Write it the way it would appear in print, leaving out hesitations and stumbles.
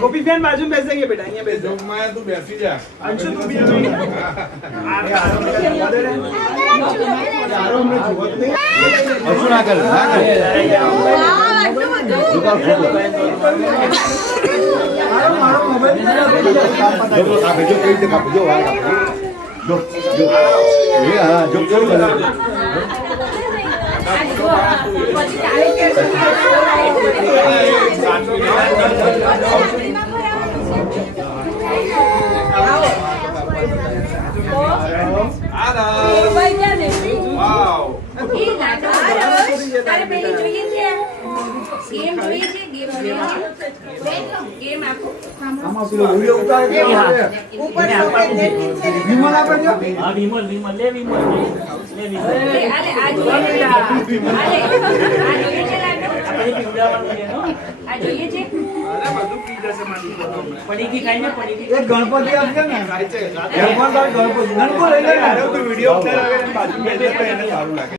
गोपी fan बाजू में बैसेंगे बेटा, यहाँ बैठ जाओ। मैं तू बैठी जा। अंशु तू भी यारो हमने जुगत नहीं। अंशु ना कर, ना कर। मारो मोबाइल में जो आप जो कहीं से आप जो आ जो ये हाँ जो करो कर विमल आप जो विमल ले विमल पड़ी खाई पड़ी एक गणपति आप क्या ना गणपति लई लेना वीडियो बाजू में